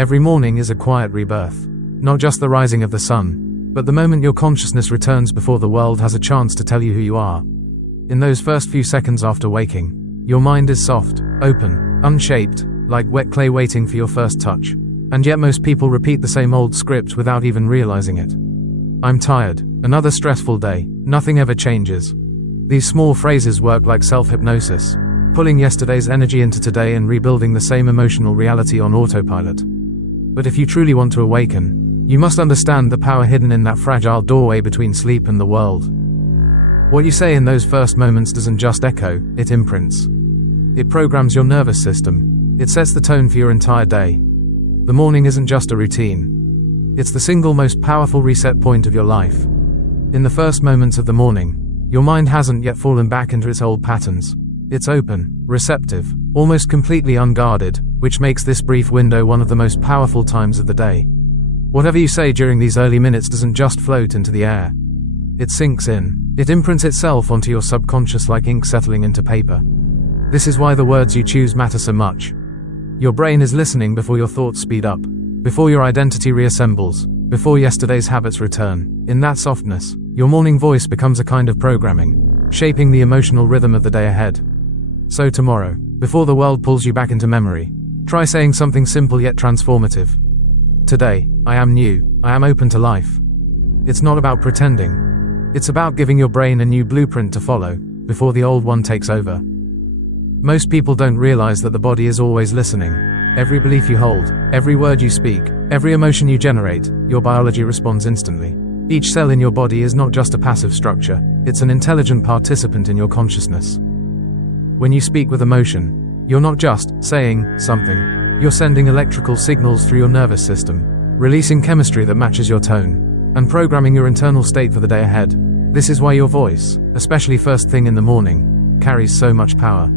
Every morning is a quiet rebirth. Not just the rising of the sun, but the moment your consciousness returns before the world has a chance to tell you who you are. In those first few seconds after waking, your mind is soft, open, unshaped, like wet clay waiting for your first touch. And yet most people repeat the same old script without even realizing it. I'm tired, another stressful day, nothing ever changes. These small phrases work like self-hypnosis, pulling yesterday's energy into today and rebuilding the same emotional reality on autopilot. But if you truly want to awaken, you must understand the power hidden in that fragile doorway between sleep and the world. What you say in those first moments doesn't just echo, it imprints. It programs your nervous system. It sets the tone for your entire day. The morning isn't just a routine. It's the single most powerful reset point of your life. In the first moments of the morning, your mind hasn't yet fallen back into its old patterns. It's open, receptive, almost completely unguarded, which makes this brief window one of the most powerful times of the day. Whatever you say during these early minutes doesn't just float into the air. It sinks in. It imprints itself onto your subconscious like ink settling into paper. This is why the words you choose matter so much. Your brain is listening before your thoughts speed up, before your identity reassembles, before yesterday's habits return. In that softness, your morning voice becomes a kind of programming, shaping the emotional rhythm of the day ahead. So tomorrow, before the world pulls you back into memory, try saying something simple yet transformative. Today, I am new, I am open to life. It's not about pretending. It's about giving your brain a new blueprint to follow, before the old one takes over. Most people don't realize that the body is always listening. Every belief you hold, every word you speak, every emotion you generate, your biology responds instantly. Each cell in your body is not just a passive structure, it's an intelligent participant in your consciousness. When you speak with emotion, you're not just saying something, you're sending electrical signals through your nervous system, releasing chemistry that matches your tone, and programming your internal state for the day ahead. This is why your voice, especially first thing in the morning, carries so much power.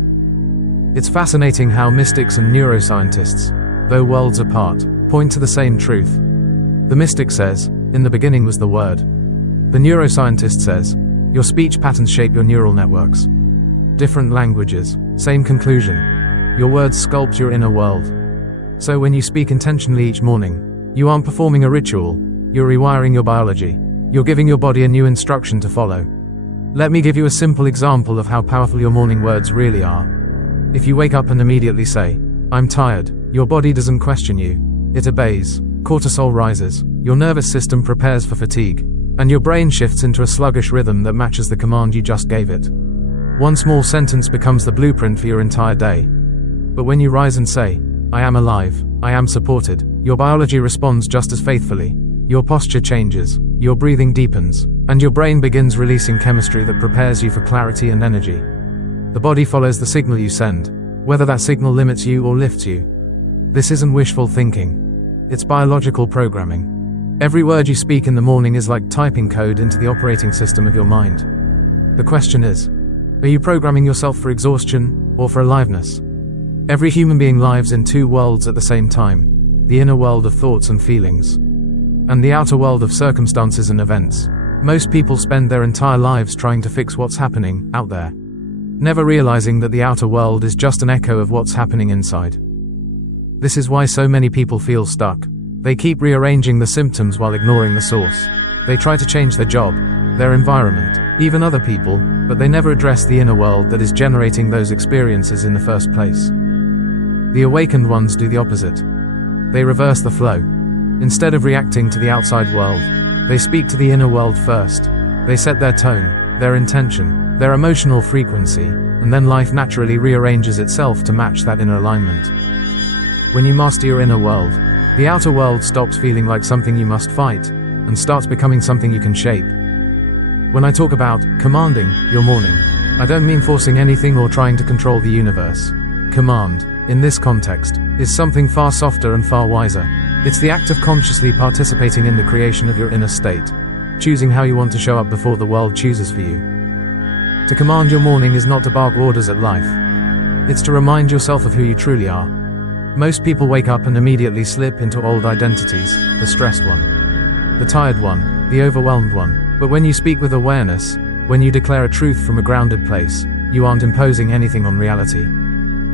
It's fascinating how mystics and neuroscientists, though worlds apart, point to the same truth. The mystic says, in the beginning was the word. The neuroscientist says, your speech patterns shape your neural networks. Different languages, same conclusion. Your words sculpt your inner world. So when you speak intentionally each morning, you aren't performing a ritual, you're rewiring your biology. You're giving your body a new instruction to follow. Let me give you a simple example of how powerful your morning words really are. If you wake up and immediately say, I'm tired, your body doesn't question you. It obeys. Cortisol rises, your nervous system prepares for fatigue, and your brain shifts into a sluggish rhythm that matches the command you just gave it. One small sentence becomes the blueprint for your entire day. But when you rise and say, I am alive, I am supported, your biology responds just as faithfully. Your posture changes, your breathing deepens, and your brain begins releasing chemistry that prepares you for clarity and energy. The body follows the signal you send, whether that signal limits you or lifts you. This isn't wishful thinking. It's biological programming. Every word you speak in the morning is like typing code into the operating system of your mind. The question is, are you programming yourself for exhaustion, or for aliveness? Every human being lives in two worlds at the same time, the inner world of thoughts and feelings, and the outer world of circumstances and events. Most people spend their entire lives trying to fix what's happening out there, never realizing that the outer world is just an echo of what's happening inside. This is why so many people feel stuck. They keep rearranging the symptoms while ignoring the source. They try to change their job, their environment, even other people, but they never address the inner world that is generating those experiences in the first place. The awakened ones do the opposite. They reverse the flow. Instead of reacting to the outside world, they speak to the inner world first. They set their tone, their intention, their emotional frequency, and then life naturally rearranges itself to match that inner alignment. When you master your inner world, the outer world stops feeling like something you must fight, and starts becoming something you can shape. When I talk about commanding your morning, I don't mean forcing anything or trying to control the universe. Command, in this context, is something far softer and far wiser. It's the act of consciously participating in the creation of your inner state, choosing how you want to show up before the world chooses for you. To command your morning is not to bark orders at life. It's to remind yourself of who you truly are. Most people wake up and immediately slip into old identities, the stressed one, the tired one, the overwhelmed one. But when you speak with awareness, when you declare a truth from a grounded place, you aren't imposing anything on reality.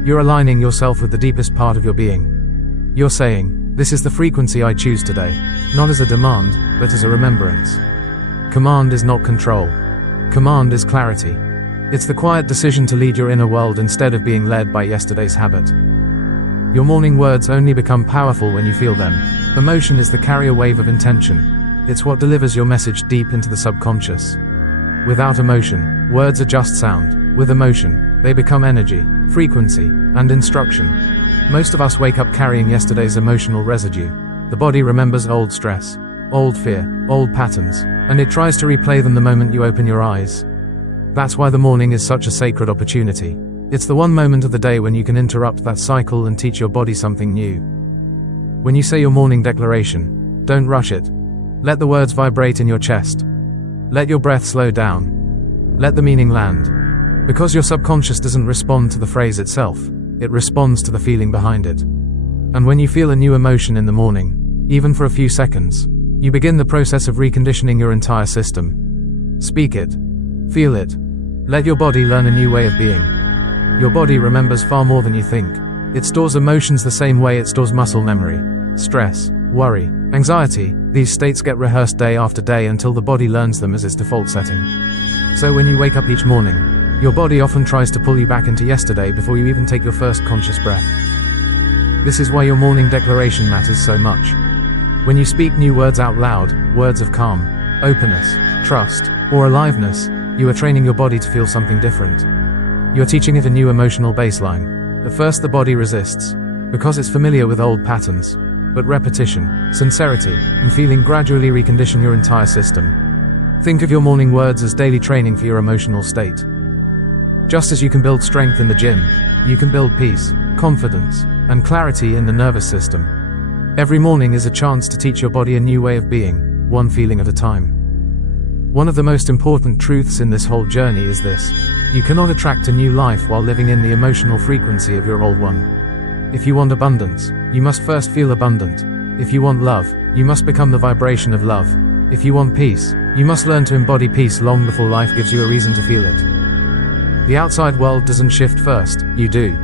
You're aligning yourself with the deepest part of your being. You're saying, This is the frequency I choose today, not as a demand, but as a remembrance. Command is not control. Command is clarity. It's the quiet decision to lead your inner world instead of being led by yesterday's habit. Your morning words only become powerful when you feel them. Emotion is the carrier wave of intention. It's what delivers your message deep into the subconscious. Without emotion, words are just sound. With emotion, they become energy, frequency, and instruction. Most of us wake up carrying yesterday's emotional residue. The body remembers old stress, old fear, old patterns, and it tries to replay them the moment you open your eyes. That's why the morning is such a sacred opportunity. It's the one moment of the day when you can interrupt that cycle and teach your body something new. When you say your morning declaration, don't rush it. Let the words vibrate in your chest. Let your breath slow down. Let the meaning land. Because your subconscious doesn't respond to the phrase itself, it responds to the feeling behind it. And when you feel a new emotion in the morning, even for a few seconds, you begin the process of reconditioning your entire system. Speak it. Feel it. Let your body learn a new way of being. Your body remembers far more than you think. It stores emotions the same way it stores muscle memory. Stress, worry, anxiety, these states get rehearsed day after day until the body learns them as its default setting. So when you wake up each morning, your body often tries to pull you back into yesterday before you even take your first conscious breath. This is why your morning declaration matters so much. When you speak new words out loud, words of calm, openness, trust, or aliveness, you are training your body to feel something different. You're teaching it a new emotional baseline. At first the body resists, because it's familiar with old patterns. But repetition, sincerity, and feeling gradually recondition your entire system. Think of your morning words as daily training for your emotional state. Just as you can build strength in the gym, you can build peace, confidence, and clarity in the nervous system. Every morning is a chance to teach your body a new way of being, one feeling at a time. One of the most important truths in this whole journey is this: you cannot attract a new life while living in the emotional frequency of your old one. If you want abundance, you must first feel abundant. If you want love, you must become the vibration of love. If you want peace, you must learn to embody peace long before life gives you a reason to feel it. The outside world doesn't shift first, you do.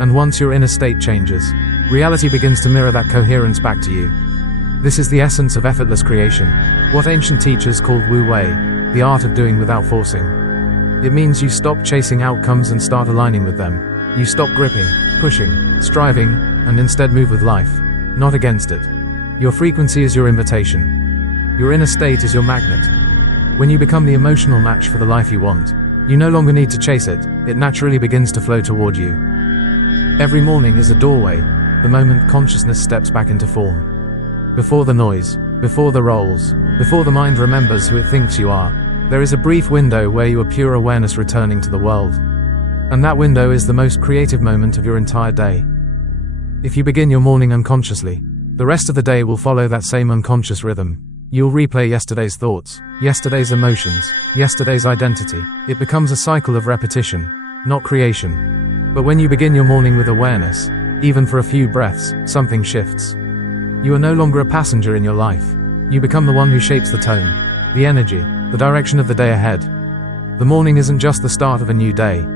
And once your inner state changes, reality begins to mirror that coherence back to you. This is the essence of effortless creation, what ancient teachers called Wu Wei, the art of doing without forcing. It means you stop chasing outcomes and start aligning with them. You stop gripping, pushing, striving, and instead move with life, not against it. Your frequency is your invitation. Your inner state is your magnet. When you become the emotional match for the life you want, you no longer need to chase it, it naturally begins to flow toward you. Every morning is a doorway, the moment consciousness steps back into form. Before the noise, before the roles, before the mind remembers who it thinks you are, there is a brief window where you are pure awareness returning to the world. And that window is the most creative moment of your entire day. If you begin your morning unconsciously, the rest of the day will follow that same unconscious rhythm. You'll replay yesterday's thoughts, yesterday's emotions, yesterday's identity. It becomes a cycle of repetition, not creation. But when you begin your morning with awareness, even for a few breaths, something shifts. You are no longer a passenger in your life. You become the one who shapes the tone, the energy, the direction of the day ahead. The morning isn't just the start of a new day.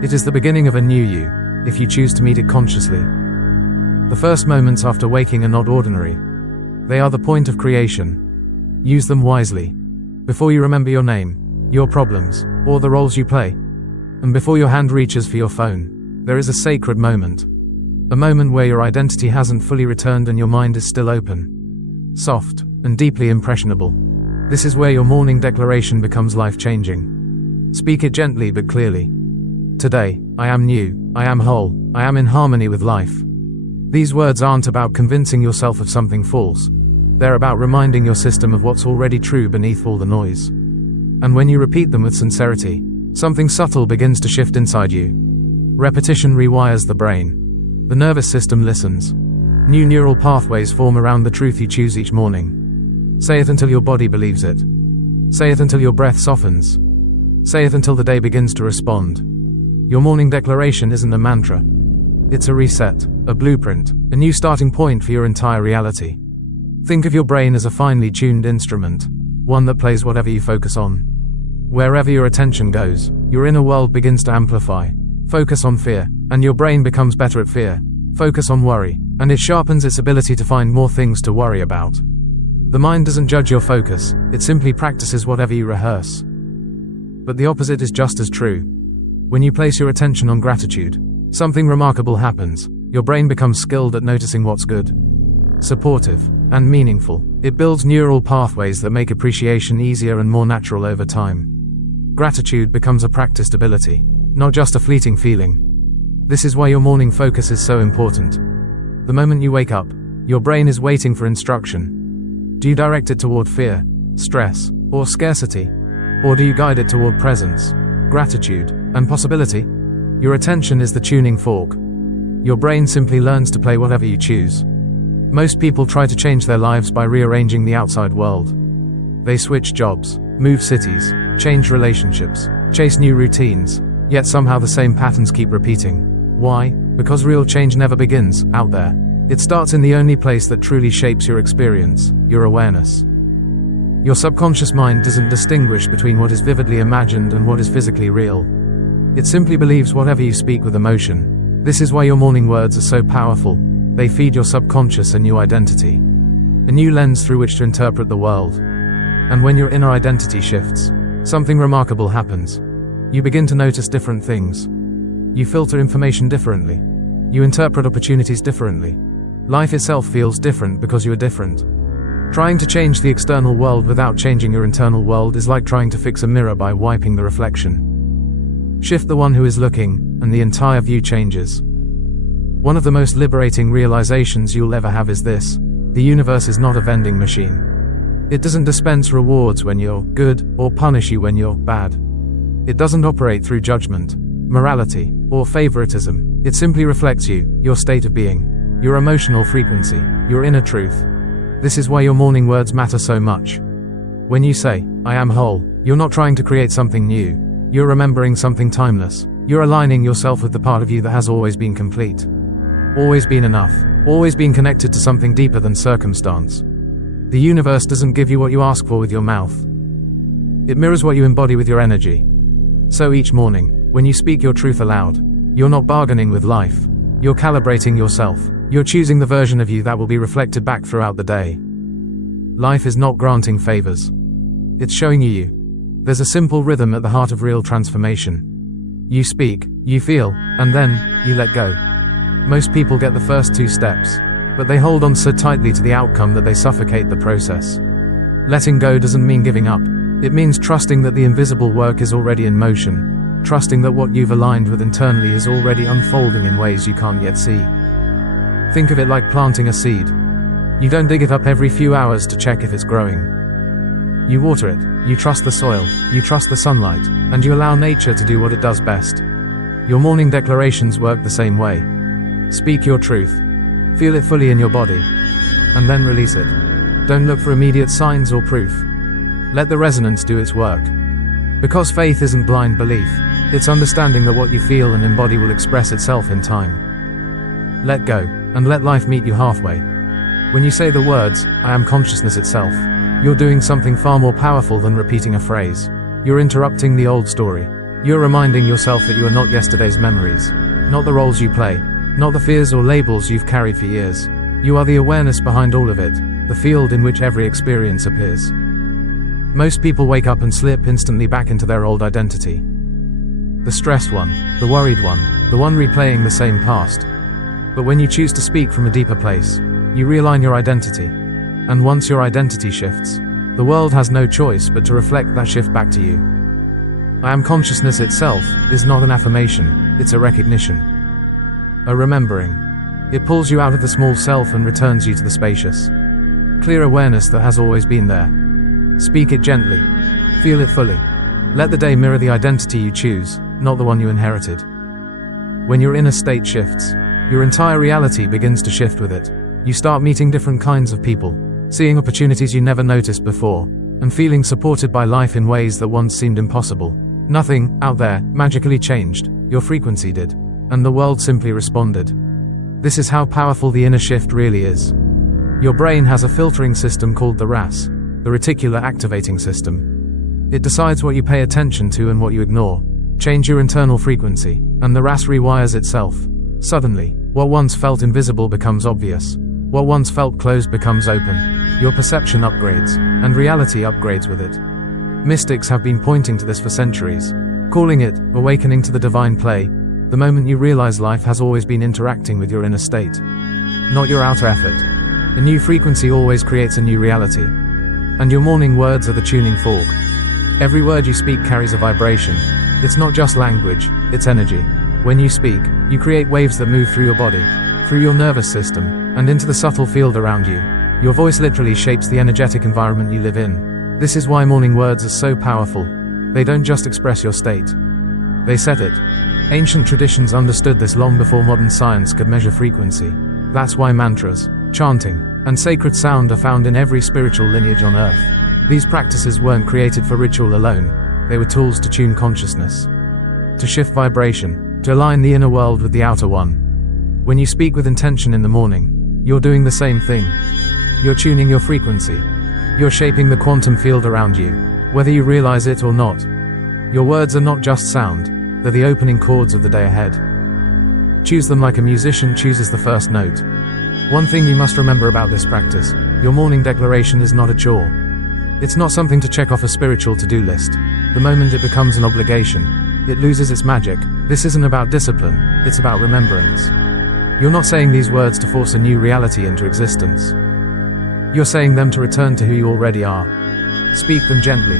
It is the beginning of a new you, if you choose to meet it consciously. The first moments after waking are not ordinary. They are the point of creation. Use them wisely. Before you remember your name, your problems, or the roles you play, and before your hand reaches for your phone, there is a sacred moment. A moment where your identity hasn't fully returned and your mind is still open, soft, and deeply impressionable. This is where your morning declaration becomes life-changing. Speak it gently but clearly. Today, I am new, I am whole, I am in harmony with life. These words aren't about convincing yourself of something false. They're about reminding your system of what's already true beneath all the noise. And when you repeat them with sincerity, something subtle begins to shift inside you. Repetition rewires the brain. The nervous system listens. New neural pathways form around the truth you choose each morning. Say it until your body believes it. Say it until your breath softens. Say it until the day begins to respond. Your morning declaration isn't a mantra. It's a reset, a blueprint, a new starting point for your entire reality. Think of your brain as a finely tuned instrument, one that plays whatever you focus on. Wherever your attention goes, your inner world begins to amplify. Focus on fear, and your brain becomes better at fear. Focus on worry, and it sharpens its ability to find more things to worry about. The mind doesn't judge your focus, it simply practices whatever you rehearse. But the opposite is just as true. When you place your attention on gratitude, something remarkable happens. Your brain becomes skilled at noticing what's good, supportive, and meaningful. It builds neural pathways that make appreciation easier and more natural over time. Gratitude becomes a practiced ability, not just a fleeting feeling. This is why your morning focus is so important. The moment you wake up, your brain is waiting for instruction. Do you direct it toward fear, stress, or scarcity? Or do you guide it toward presence, gratitude, and possibility? Your attention is the tuning fork. Your brain simply learns to play whatever you choose. Most people try to change their lives by rearranging the outside world. They switch jobs, move cities, change relationships, chase new routines, yet somehow the same patterns keep repeating. Why? Because real change never begins out there. It starts in the only place that truly shapes your experience, your awareness. Your subconscious mind doesn't distinguish between what is vividly imagined and what is physically real. It simply believes whatever you speak with emotion. This is why your morning words are so powerful. They feed your subconscious a new identity, a new lens through which to interpret the world. And when your inner identity shifts, something remarkable happens. You begin to notice different things. You filter information differently. You interpret opportunities differently. Life itself feels different because you are different. Trying to change the external world without changing your internal world is like trying to fix a mirror by wiping the reflection. Shift the one who is looking, and the entire view changes. One of the most liberating realizations you'll ever have is this: the universe is not a vending machine. It doesn't dispense rewards when you're good, or punish you when you're bad. It doesn't operate through judgment, morality, or favoritism. It simply reflects you, your state of being, your emotional frequency, your inner truth. This is why your morning words matter so much. When you say, "I am whole," you're not trying to create something new. You're remembering something timeless. You're aligning yourself with the part of you that has always been complete. Always been enough. Always been connected to something deeper than circumstance. The universe doesn't give you what you ask for with your mouth. It mirrors what you embody with your energy. So each morning, when you speak your truth aloud, you're not bargaining with life. You're calibrating yourself. You're choosing the version of you that will be reflected back throughout the day. Life is not granting favors. It's showing you. There's a simple rhythm at the heart of real transformation. You speak, you feel, and then, you let go. Most people get the first two steps, but they hold on so tightly to the outcome that they suffocate the process. Letting go doesn't mean giving up. It means trusting that the invisible work is already in motion, trusting that what you've aligned with internally is already unfolding in ways you can't yet see. Think of it like planting a seed. You don't dig it up every few hours to check if it's growing. You water it, you trust the soil, you trust the sunlight, and you allow nature to do what it does best. Your morning declarations work the same way. Speak your truth. Feel it fully in your body. And then release it. Don't look for immediate signs or proof. Let the resonance do its work. Because faith isn't blind belief, it's understanding that what you feel and embody will express itself in time. Let go, and let life meet you halfway. When you say the words, "I am consciousness itself," you're doing something far more powerful than repeating a phrase. You're interrupting the old story. You're reminding yourself that you are not yesterday's memories, not the roles you play, not the fears or labels you've carried for years. You are the awareness behind all of it, the field in which every experience appears. Most people wake up and slip instantly back into their old identity. The stressed one, the worried one, the one replaying the same past. But when you choose to speak from a deeper place, you realign your identity. And once your identity shifts, the world has no choice but to reflect that shift back to you. I am consciousness itself is not an affirmation, it's a recognition. A remembering. It pulls you out of the small self and returns you to the spacious, clear awareness that has always been there. Speak it gently. Feel it fully. Let the day mirror the identity you choose, not the one you inherited. When your inner state shifts, your entire reality begins to shift with it. You start meeting different kinds of people, seeing opportunities you never noticed before, and feeling supported by life in ways that once seemed impossible. Nothing, out there, magically changed. Your frequency did. And the world simply responded. This is how powerful the inner shift really is. Your brain has a filtering system called the RAS, the reticular activating system. It decides what you pay attention to and what you ignore. Change your internal frequency, and the RAS rewires itself. Suddenly, what once felt invisible becomes obvious. What once felt closed becomes open. Your perception upgrades, and reality upgrades with it. Mystics have been pointing to this for centuries, calling it awakening to the divine play, the moment you realize life has always been interacting with your inner state, not your outer effort. A new frequency always creates a new reality. And your morning words are the tuning fork. Every word you speak carries a vibration. It's not just language, it's energy. When you speak, you create waves that move through your body, through your nervous system, and into the subtle field around you. Your voice literally shapes the energetic environment you live in. This is why morning words are so powerful. They don't just express your state. They set it. Ancient traditions understood this long before modern science could measure frequency. That's why mantras, chanting, and sacred sound are found in every spiritual lineage on earth. These practices weren't created for ritual alone. They were tools to tune consciousness, to shift vibration, to align the inner world with the outer one. When you speak with intention in the morning, you're doing the same thing. You're tuning your frequency. You're shaping the quantum field around you, whether you realize it or not. Your words are not just sound, they're the opening chords of the day ahead. Choose them like a musician chooses the first note. One thing you must remember about this practice: your morning declaration is not a chore. It's not something to check off a spiritual to-do list. The moment it becomes an obligation, it loses its magic. This isn't about discipline, it's about remembrance. You're not saying these words to force a new reality into existence. You're saying them to return to who you already are. Speak them gently.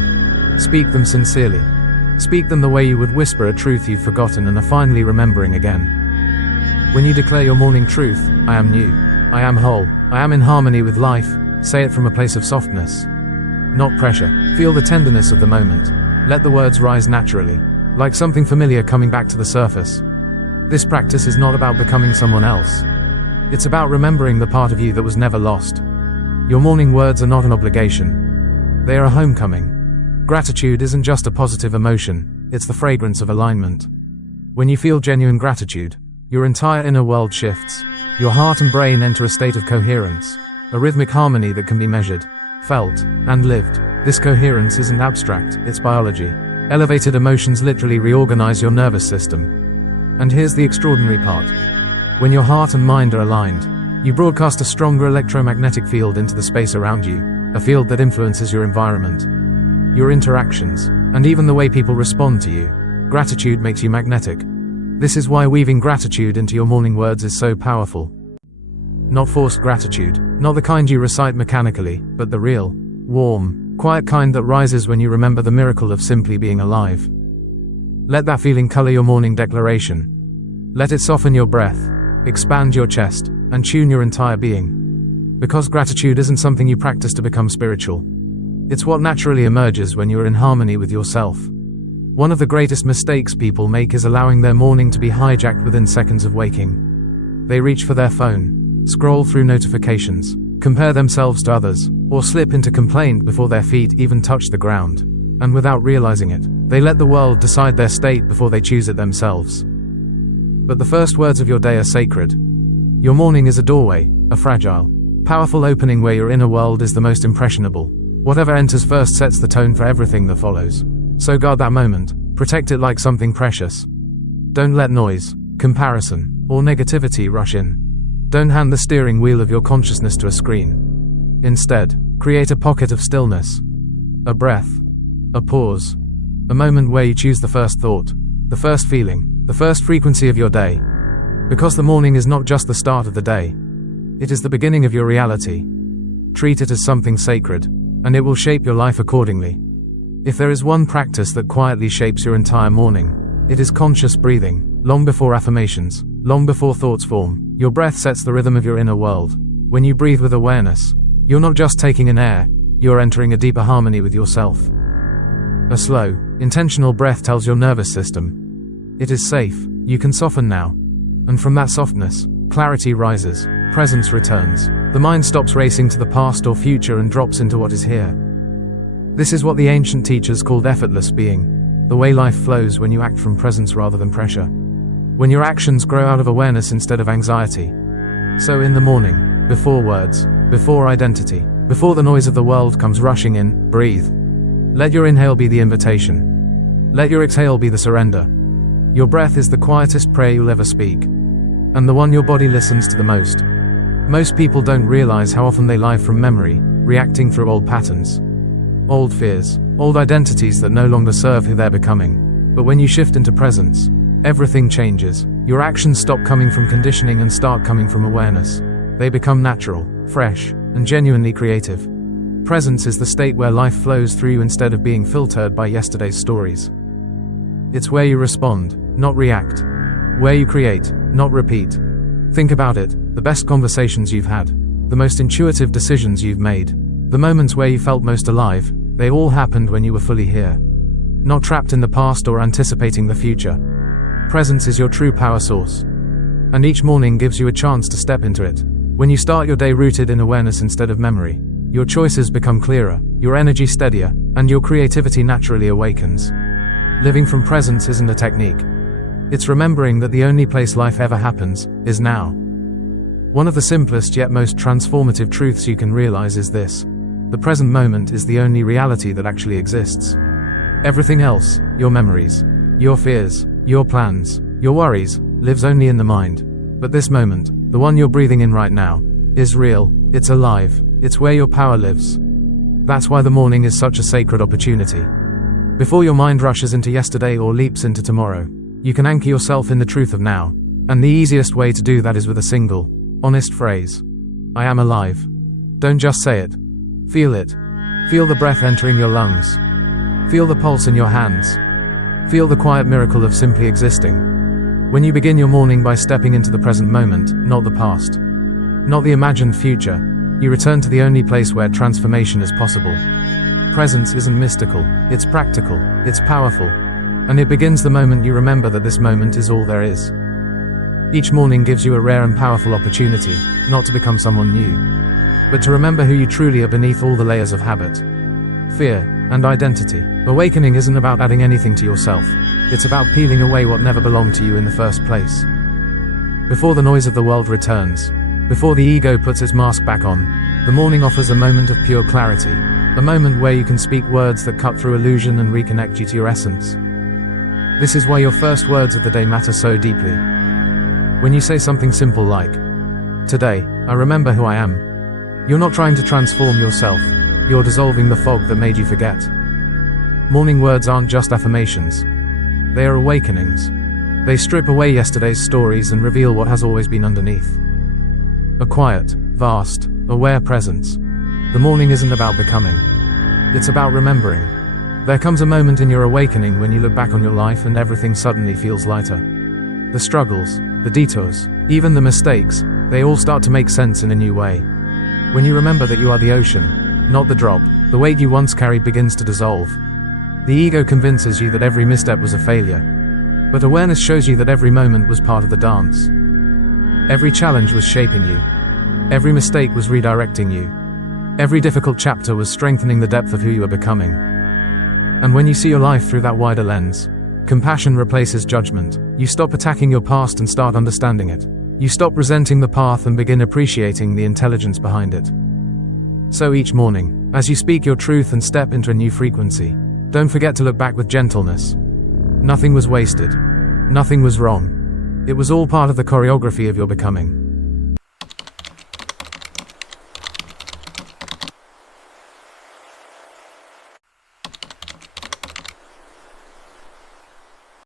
Speak them sincerely. Speak them the way you would whisper a truth you've forgotten and are finally remembering again. When you declare your morning truth, I am new, I am whole, I am in harmony with life, say it from a place of softness, not pressure. Feel the tenderness of the moment. Let the words rise naturally, like something familiar coming back to the surface. This practice is not about becoming someone else. It's about remembering the part of you that was never lost. Your morning words are not an obligation. They are a homecoming. Gratitude isn't just a positive emotion, it's the fragrance of alignment. When you feel genuine gratitude, your entire inner world shifts. Your heart and brain enter a state of coherence, a rhythmic harmony that can be measured, felt, and lived. This coherence isn't abstract, it's biology. Elevated emotions literally reorganize your nervous system. And here's the extraordinary part. When your heart and mind are aligned, you broadcast a stronger electromagnetic field into the space around you, a field that influences your environment, your interactions, and even the way people respond to you. Gratitude makes you magnetic. This is why weaving gratitude into your morning words is so powerful. Not forced gratitude, not the kind you recite mechanically, but the real, warm, quiet kind that rises when you remember the miracle of simply being alive. Let that feeling color your morning declaration. Let it soften your breath, expand your chest, and tune your entire being. Because gratitude isn't something you practice to become spiritual. It's what naturally emerges when you're in harmony with yourself. One of the greatest mistakes people make is allowing their morning to be hijacked within seconds of waking. They reach for their phone, scroll through notifications, compare themselves to others, or slip into complaint before their feet even touch the ground. And without realizing it, they let the world decide their state before they choose it themselves. But the first words of your day are sacred. Your morning is a doorway, a fragile, powerful opening where your inner world is the most impressionable. Whatever enters first sets the tone for everything that follows. So guard that moment, protect it like something precious. Don't let noise, comparison, or negativity rush in. Don't hand the steering wheel of your consciousness to a screen. Instead, create a pocket of stillness. A breath. A pause. A moment where you choose the first thought, the first feeling, the first frequency of your day. Because the morning is not just the start of the day. It is the beginning of your reality. Treat it as something sacred, and it will shape your life accordingly. If there is one practice that quietly shapes your entire morning, it is conscious breathing. Long before affirmations, long before thoughts form, your breath sets the rhythm of your inner world. When you breathe with awareness, you're not just taking in air, you're entering a deeper harmony with yourself. A slow, intentional breath tells your nervous system, it is safe, you can soften now. And from that softness, clarity rises, presence returns. The mind stops racing to the past or future and drops into what is here. This is what the ancient teachers called effortless being, the way life flows when you act from presence rather than pressure. When your actions grow out of awareness instead of anxiety. So in the morning, before words, before identity, before the noise of the world comes rushing in, breathe. Let your inhale be the invitation. Let your exhale be the surrender. Your breath is the quietest prayer you'll ever speak. and the one your body listens to the most. Most people don't realize how often they live from memory, reacting through old patterns. Old fears, old identities that no longer serve who they're becoming. But when you shift into presence, everything changes. Your actions stop coming from conditioning and start coming from awareness. They become natural, fresh, and genuinely creative. Presence is the state where life flows through you instead of being filtered by yesterday's stories. It's where you respond, not react. Where you create, not repeat. Think about it, the best conversations you've had, the most intuitive decisions you've made, the moments where you felt most alive, they all happened when you were fully here. Not trapped in the past or anticipating the future. Presence is your true power source. And each morning gives you a chance to step into it. When you start your day rooted in awareness instead of memory, your choices become clearer, your energy steadier, and your creativity naturally awakens. Living from presence isn't a technique. It's remembering that the only place life ever happens is now. One of the simplest yet most transformative truths you can realize is this: the present moment is the only reality that actually exists. Everything else, your memories, your fears, your plans, your worries, lives only in the mind. But this moment, the one you're breathing in right now, is real, it's alive, it's where your power lives. That's why the morning is such a sacred opportunity. Before your mind rushes into yesterday or leaps into tomorrow, you can anchor yourself in the truth of now. And the easiest way to do that is with a single, honest phrase. I am alive. Don't just say it. Feel it. Feel the breath entering your lungs. Feel the pulse in your hands. Feel the quiet miracle of simply existing. When you begin your morning by stepping into the present moment, not the past, not the imagined future, you return to the only place where transformation is possible. Presence isn't mystical, it's practical, it's powerful. And it begins the moment you remember that this moment is all there is. Each morning gives you a rare and powerful opportunity, not to become someone new, but to remember who you truly are beneath all the layers of habit, fear, and identity. Awakening isn't about adding anything to yourself, it's about peeling away what never belonged to you in the first place. Before the noise of the world returns, before the ego puts its mask back on, the morning offers a moment of pure clarity, a moment where you can speak words that cut through illusion and reconnect you to your essence. This is why your first words of the day matter so deeply. When you say something simple like, "Today, I remember who I am," you're not trying to transform yourself, you're dissolving the fog that made you forget. Morning words aren't just affirmations. They are awakenings. They strip away yesterday's stories and reveal what has always been underneath. A quiet, vast, aware presence. The morning isn't about becoming. It's about remembering. There comes a moment in your awakening when you look back on your life and everything suddenly feels lighter. The struggles, the detours, even the mistakes, they all start to make sense in a new way. When you remember that you are the ocean, not the drop, the weight you once carried begins to dissolve. The ego convinces you that every misstep was a failure. But awareness shows you that every moment was part of the dance. Every challenge was shaping you. Every mistake was redirecting you. Every difficult chapter was strengthening the depth of who you are becoming. And when you see your life through that wider lens, compassion replaces judgment. You stop attacking your past and start understanding it. You stop resenting the path and begin appreciating the intelligence behind it. So each morning, as you speak your truth and step into a new frequency, don't forget to look back with gentleness. Nothing was wasted. Nothing was wrong. It was all part of the choreography of your becoming.